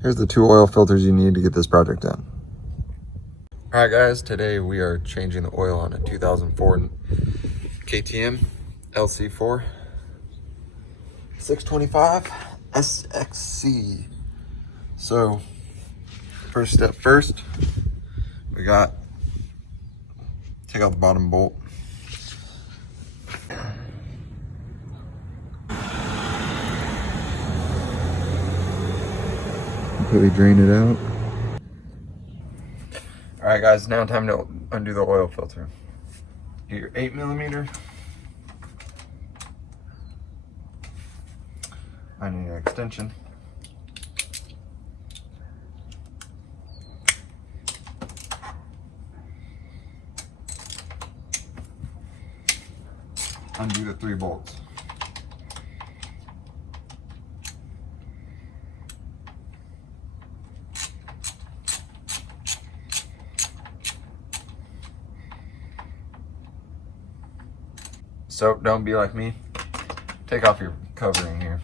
Here's the 2 oil filters you need to get this project done. All right, guys, today we are changing the oil on a 2004 KTM LC4 625 SXC. So, first step first, we got take out the bottom bolt. Completely drain it out. All right, guys, now time to undo the oil filter. Get your 8mm. I need an extension. Undo the 3 bolts. So don't be like me. Take off your covering here,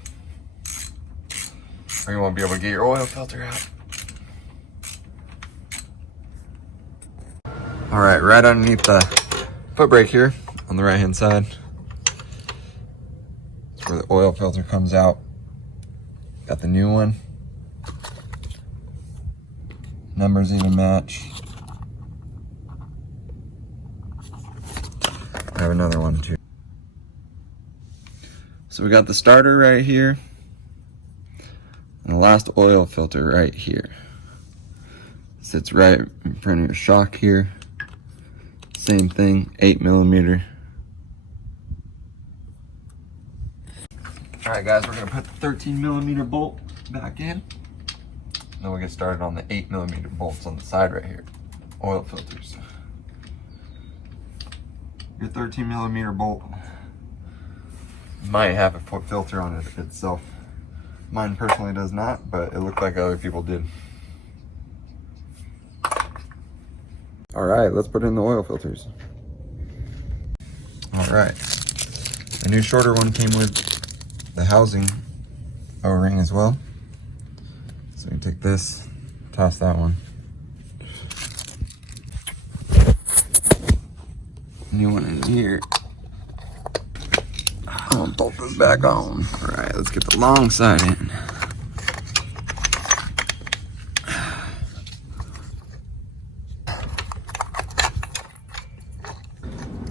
or you won't be able to get your oil filter out. All right underneath the foot brake here on the right hand side, that's where the oil filter comes out. Got the new one. Numbers even match. I have another one too. So we got the starter right here, and the last oil filter right here. Sits right in front of your shock here. Same thing, 8mm. All right, guys, we're gonna put the 13mm bolt back in. Then we'll get started on the 8mm bolts on the side right here. Oil filters. Your 13mm bolt might have a foot filter on it itself. Mine personally does not, but it looked like other people did. All right, let's put in the oil filters. All right, the new shorter one came with the housing O-ring as well. So we take this, toss that one. New one in here. I'm gonna bolt this back on. All right, let's get the long side in.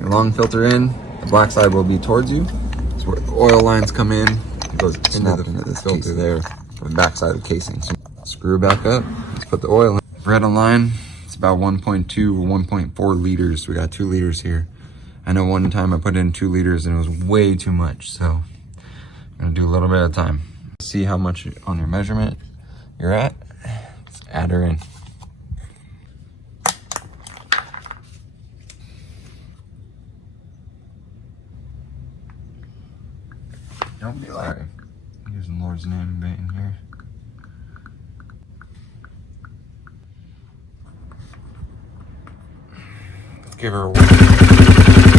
Your long filter in, the black side will be towards you. That's where the oil lines come in. It goes into this filter there, on the back side of the casing. So screw back up, let's put the oil in. Red on line, it's about 1.2 or 1.4 liters. We got 2 liters here. I know one time I put in 2 liters and it was way too much, so I'm gonna do a little bit at a time. See how much on your measurement you're at. Let's add her in. Don't be like, using Lord's name in vain here. Let's give her a whirl.